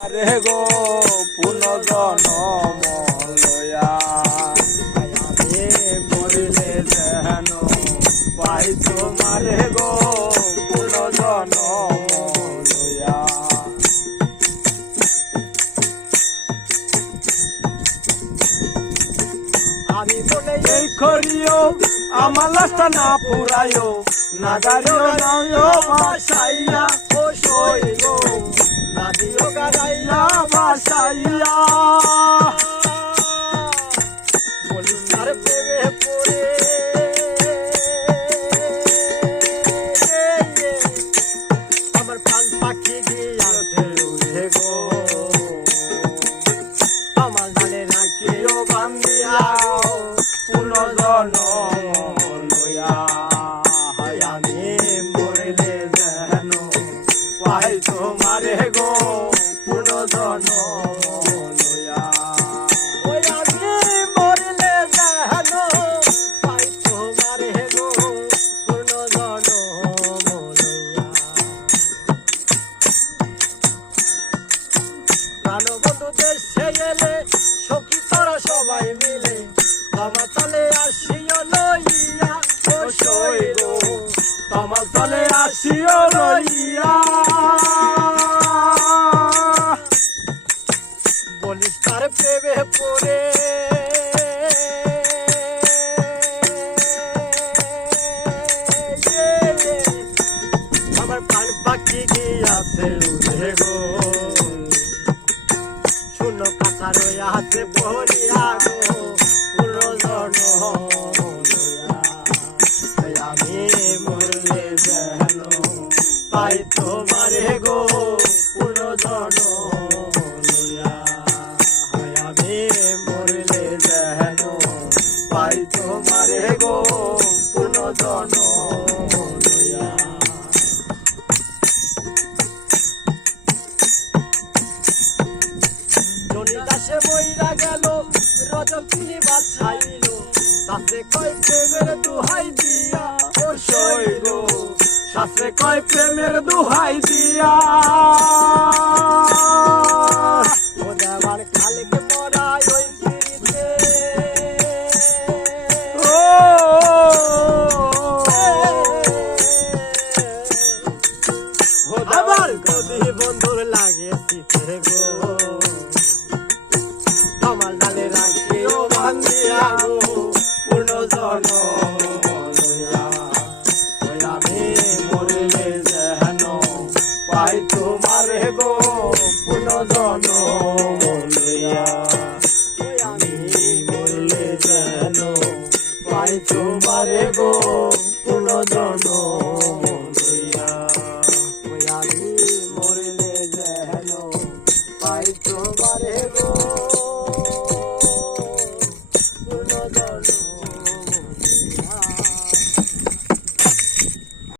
রে গো পুনর্জন্ম লয়া আমি মরিলে যেন পাই তোমারে গো পুনর্জন্ম লয়া। আমি বলে এই করিও আমার লাশটা না পুরাইও না গাড়িও নাইও বাসাইয়া ও সই গো না দিও গাড়াইয়া বাসাইয়া বলিস তার প্রেমে পড়ে আমার প্রাণ পাখি গিয়াছে উড়ে গো আমার জানে রাখিও বান্দিয়া পুনর্জন্ম লয়া। আমি মরলে যেন পাই তোমারে গো পুনর্জন্ম লয়া। আমি মরলে যেন পাই তোমারে গো পুনর্জন্ম লয়া। প্রাণবন্ধু দেশে এলে সখী তোরা সবাই মিলে তোমার তলে আসিও লইয়া ও সই গো তোমার তলে আসিও লইয়া বলিস তার প্রেমে পড়ে আমার প্রাণ পাখি গিয়াছে উড়ে গো শূন্য কাঁচা রইয়াছে পড়িয়া গো পুনর্জন্ম লয়া। আমি মরলে যেন পাই তোমারে গো পুনর্জন্ম লয়া। আমি মরলে যেন পাই তোমারে গো পুনর্জন্ম লয়া। জনিদাসে বইরা গেল রজনী বাছাইল শাস্ত্রে কয় প্রেমের দুহাই দিয়া ও সই গো শাস্ত্রে কয় প্রেমের দুহাই দিয়া ও দেওয়ার কালকে মরাই ওই পিড়িতে আবার কদি বন্ধুর লাগে শীতে গো আমার ডালে রাখিও বান্ধিয়া গো পুনর্জন্ম লয়া। আমি মরলে যেন পাই তোমারে গো পুনর্জন্ম লয়া। আমি মরলে যেন পাই তোমারে গো পুনর্জন্ম লয়া।